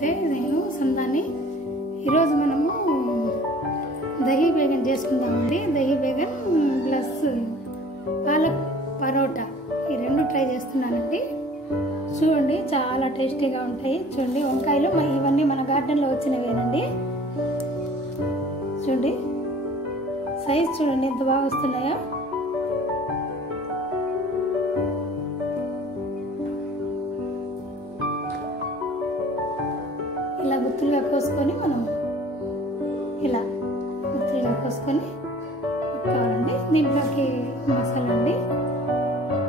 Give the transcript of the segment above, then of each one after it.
నమస్తే, నేను సందాన్ని. ఈరోజు మనము దహీ బేగన్ చేసుకుందామండి. దహీ బేగన్ ప్లస్ పాలక్ పరోటా ఈ రెండు ట్రై చేస్తున్నానండి. చూడండి, చాలా టేస్టీగా ఉంటాయి. చూడండి, వంకాయలు ఇవన్నీ మన గార్డెన్లో వచ్చినవేనండి. చూడండి సైజ్ చూడండి ఎంత బాగా వస్తున్నాయో. ఇలా గుత్తులుగా కోసుకొని మనం ఇలా గుత్తులుగా కోసుకొని పెట్టుకోవాలండి. దీంట్లోకి మసాలా అండి,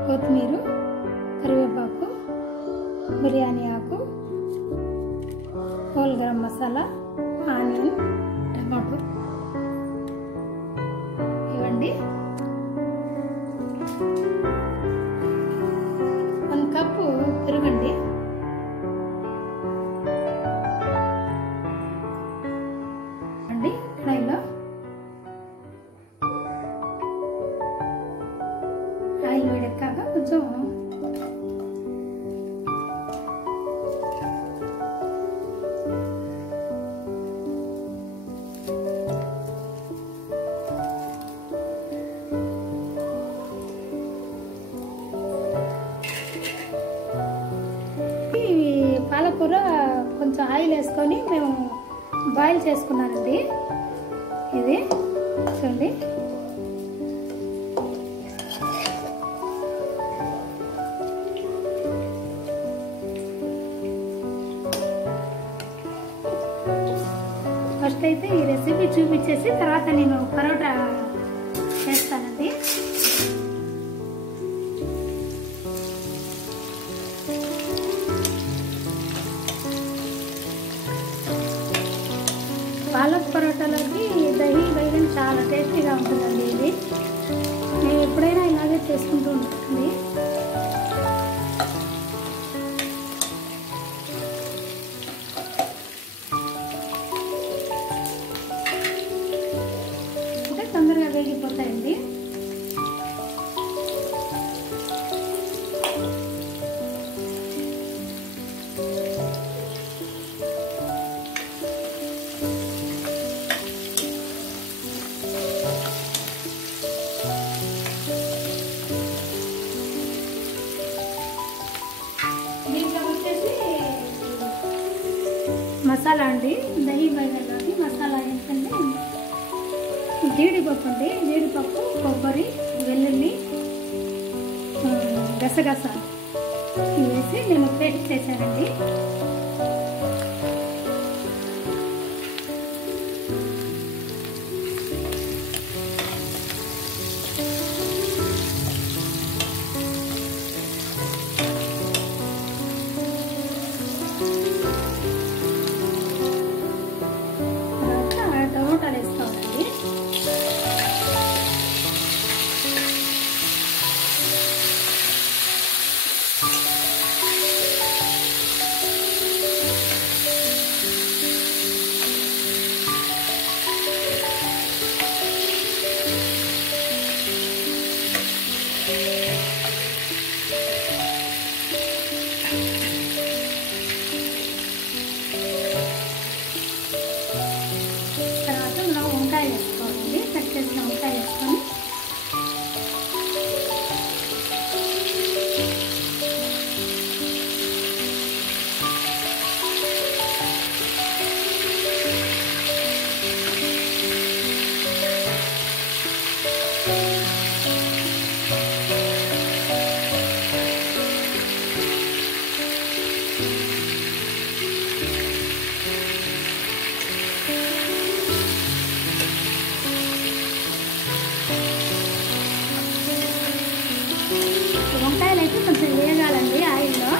కొత్తిమీర, కరివేపాకు, బిర్యానీ ఆకు, whole garam masala, onion, tomato ఇవ్వండి. 1 కప్పు పెరుగండి. కడాయిలో ఆయిల్ వేడెక్కాక కొంచెం పాలకూర కొంచెం ఆయిల్ వేసుకొని మేము బాయిల్ చేసుకున్నానండి. ఇది చూడండి, ఫస్ట్ అయితే ఈ రెసిపీ చూపించేసి తర్వాత నేను పరోటా చేస్తానండి. పాలక్ పరోటాలోకి దహీ బేగన్ చాలా టేస్టీగా ఉంటుందండి. ఇది నేను ఎప్పుడైనా ఇలాగే చేసుకుంటూ ఉంటుంది. అంటే తొందరగా వేగిపోతాయండి. మసాలా అండి, దహీ బేగన్లోకి మసాలా ఏంటంటే జీడిపప్పు అండి. జీడిపప్పు, కొబ్బరి, వెల్లుల్లి, గసగసాలు వేసి నేను పేస్ట్ చేశానండి. టమాటాలు వేసుకోవాలండి. వంకాయ వేసుకోవాలండి. కట్ చేసిన వంకాయ వేసుకొని వంకాయలు అయితే కొంచెం వేగాలండి ఆయిల్లో.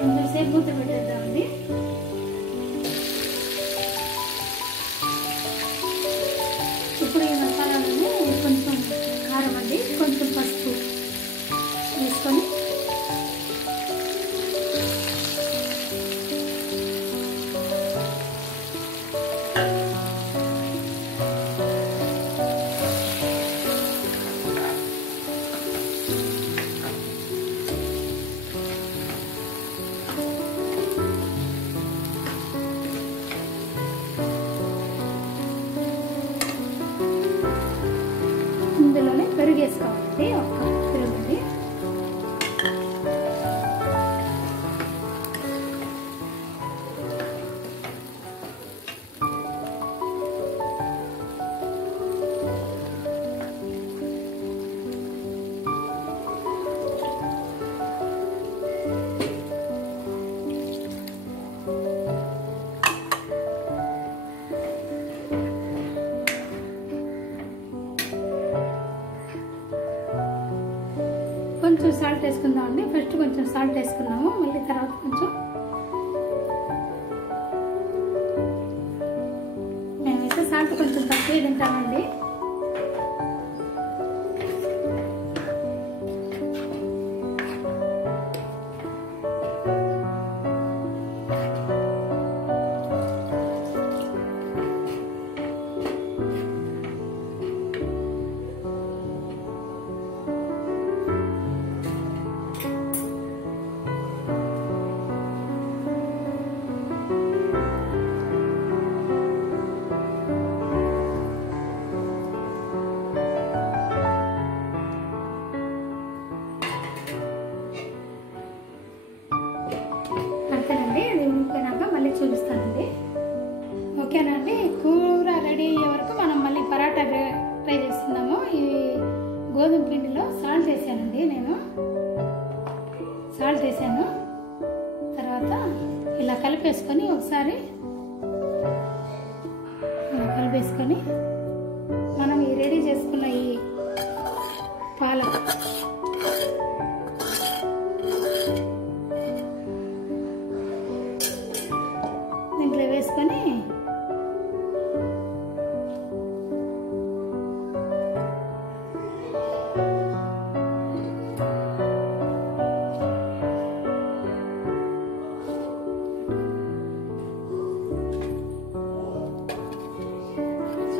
కొంచెంసేపు మూత పెట్టేద్దామండి. వేసుకుందామండి. ఫస్ట్ కొంచెం సాల్ట్ వేసుకున్నాము, మళ్ళీ తర్వాత కొంచెం మేమైతే సాల్ట్ కొంచెం తక్కువ తింటామండి. అంతేనండి, అది ఉడికిపోయినాక మళ్ళీ చూపిస్తానండి. ఓకేనా అండి. కూర రెడీ అయ్యే వరకు మనం మళ్ళీ పరాటా ట్రై చేస్తున్నాము. ఈ గోధుమ పిండిలో సాల్ట్ వేసానండి, నేను సాల్ట్ వేసాను. తర్వాత ఇలా కలిపేసుకొని ఒకసారి కలిపేసుకొని మనం ఈ రెడీ చేసుకున్న ఈ పాలక్ దీంట్లో వేసుకొని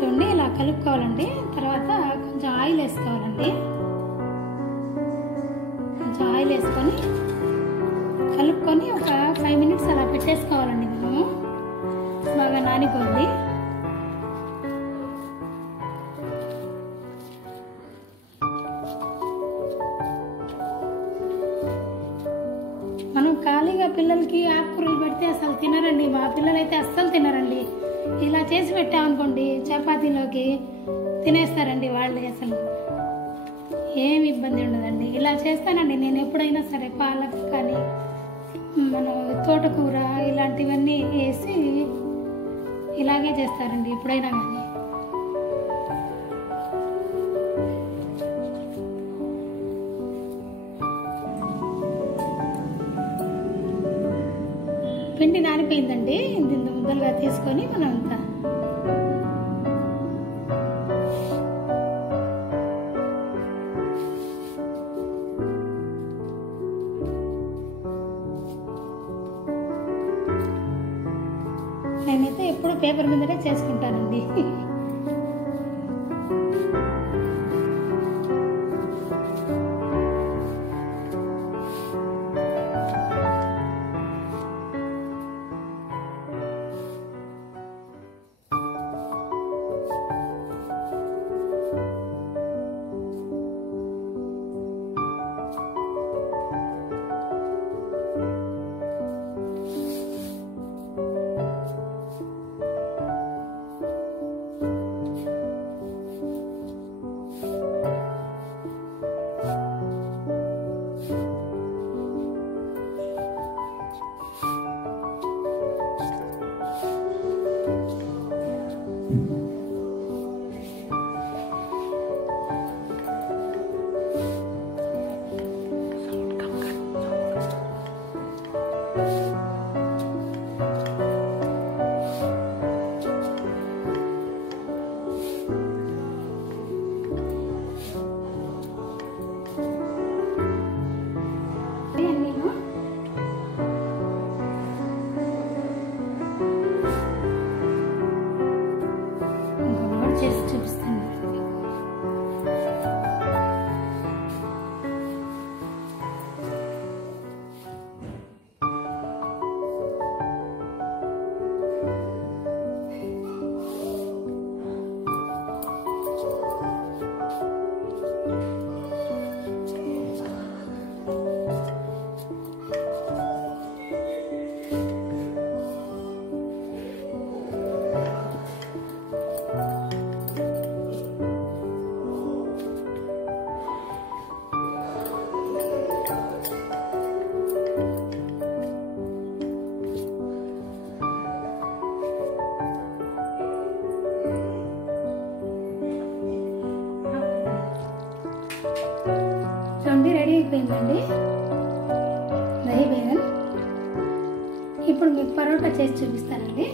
చూడండి ఇలా కలుపుకోవాలండి. తర్వాత కొంచెం ఆయిల్ వేసుకోవాలండి. కొంచెం ఆయిల్ వేసుకొని కలుపుకొని ఒక 5 మినిట్స్ అలా పెట్టేసుకోవాలండి. మనము బాగా నానిపోద్ది. మనం ఖాళీగా పిల్లలకి ఆకుకూరలు పెడితే అసలు తినరండి. మా పిల్లలు అయితే అస్సలు తినరండి. ఇలా చేసి పెట్టామనుకోండి చపాతీలోకి తినేస్తారండి వాళ్ళే. అసలు ఏమి ఇబ్బంది ఉండదండి. ఇలా చేస్తానండి నేను ఎప్పుడైనా సరే. పాలక్ కానీ మనం తోటకూర ఇలాంటివన్నీ వేసి ఇలాగే చేస్తారండి ఎప్పుడైనా కానీ. పిండి నానిపోయిందండి. ఇంత ముద్దలుగా తీసుకొని మనం అంతా నేనైతే ఎప్పుడు పేపర్ మీదనే చేసుకుంటానండి. చేసి చూపిస్తాను. చూడండి రెడీ అయిపోయిందండి. ఇప్పుడు మీకు పరోటా చేసి చూపిస్తానండి.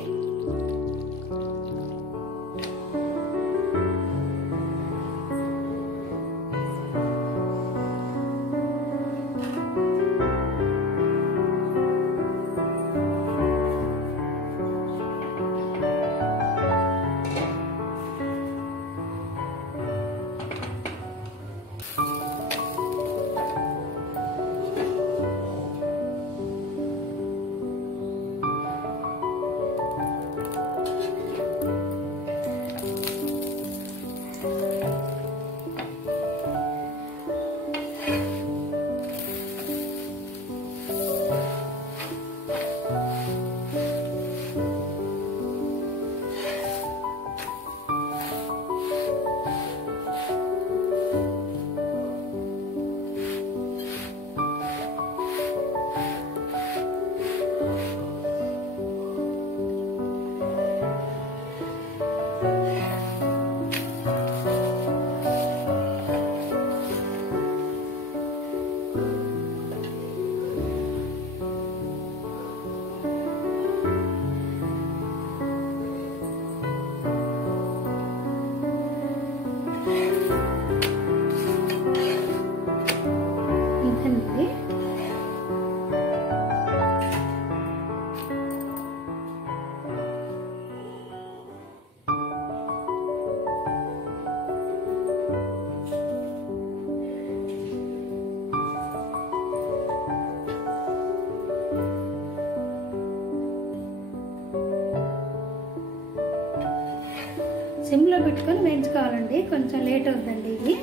సిమ్లో పెట్టుకొని వేయించుకోవాలండి, కొంచెం లేట్ అవుతుందండి ఇది.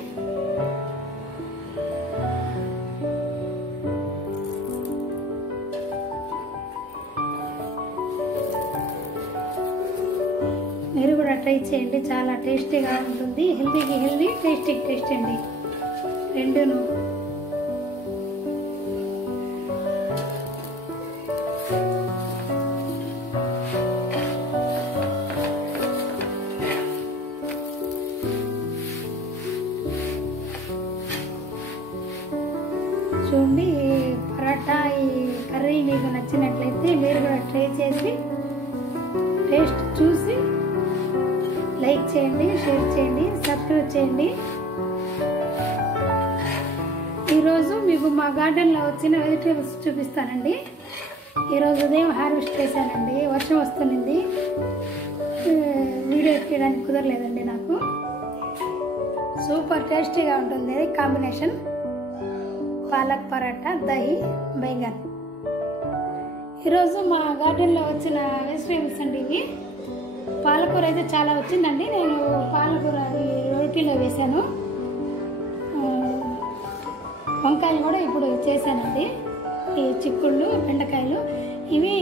మీరు కూడా ట్రై చేయండి, చాలా టేస్టీగా ఉంటుంది. హెల్తీకి హెల్తీ, టేస్టీకి టేస్ట్ అండి రెండును. చూడండి, పరాటా ఈ కర్రీ మీకు నచ్చినట్లయితే మీరు కూడా ట్రై చేసి టేస్ట్ చూసి లైక్ చేయండి, షేర్ చేయండి, సబ్స్క్రైబ్ చేయండి. ఈరోజు మీకు మా గార్డెన్లో వచ్చిన వెజిటేబుల్స్ చూపిస్తానండి. ఈరోజు ఉదయం హార్వెస్ట్ చేశానండి, వర్షం వస్తుంది, వీడియో తీయడానికి కుదరలేదండి నాకు. సూపర్ టేస్టీగా ఉంటుంది కాంబినేషన్, పాలక్ పరాటా, దహి, బైగన్. ఈరోజు మా గార్డెన్లో వచ్చిన వెజిటేబుల్స్ అండి ఇవి. పాలకూర అయితే చాలా వచ్చిందండి, నేను పాలకూర రోటీలో వేశాను. వంకాయలు కూడా ఇప్పుడు చేశానండి, ఈ చిక్కుళ్ళు, బెండకాయలు. ఇవి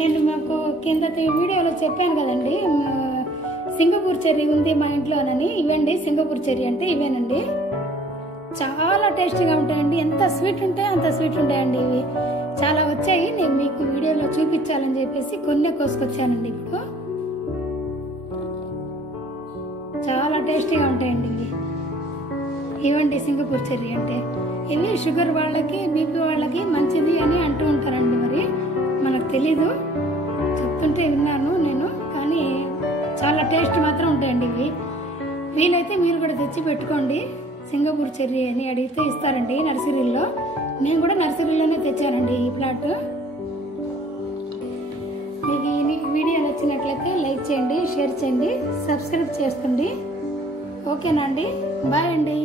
నేను మీకు కింద వీడియోలో చెప్పాను కదండి, సింగపూర్ చెర్రీ ఉంది మా ఇంట్లోనని. ఇవండి సింగపూర్ చెర్రీ అంటే ఇవేనండి. చాలా టేస్టీగా ఉంటాయండి, ఎంత స్వీట్ ఉంటాయో అంత స్వీట్ ఉంటాయండి. ఇవి చాలా వచ్చాయి, నేను మీకు వీడియోలో చూపించాలని చెప్పేసి కొన్ని కోసుకొచ్చానండి. ఇప్పుడు చాలా టేస్టీగా ఉంటాయండి ఇవి. ఇవ్వండి సింగపూర్ చెర్రీ అంటే. ఇవి షుగర్ వాళ్ళకి, బీపీ వాళ్ళకి మంచిది అని అంటూ ఉంటారండి, మరి మనకు తెలీదు, చెప్తుంటే విన్నాను నేను. కానీ చాలా టేస్ట్ మాత్రం ఉంటాయండి ఇవి. వీలైతే మీరు కూడా తెచ్చి పెట్టుకోండి. సింగపూర్ చెర్రీ అని అడిగితే ఇస్తారండి నర్సరీలో. నేను కూడా నర్సరీలోనే తెచ్చానండి ఈ ప్లాట్. మీకు ఈ వీడియో నచ్చినట్లయితే లైక్ చేయండి, షేర్ చేయండి, సబ్స్క్రైబ్ చేసుకోండి. ఓకేనా అండి, బాయ్ అండి.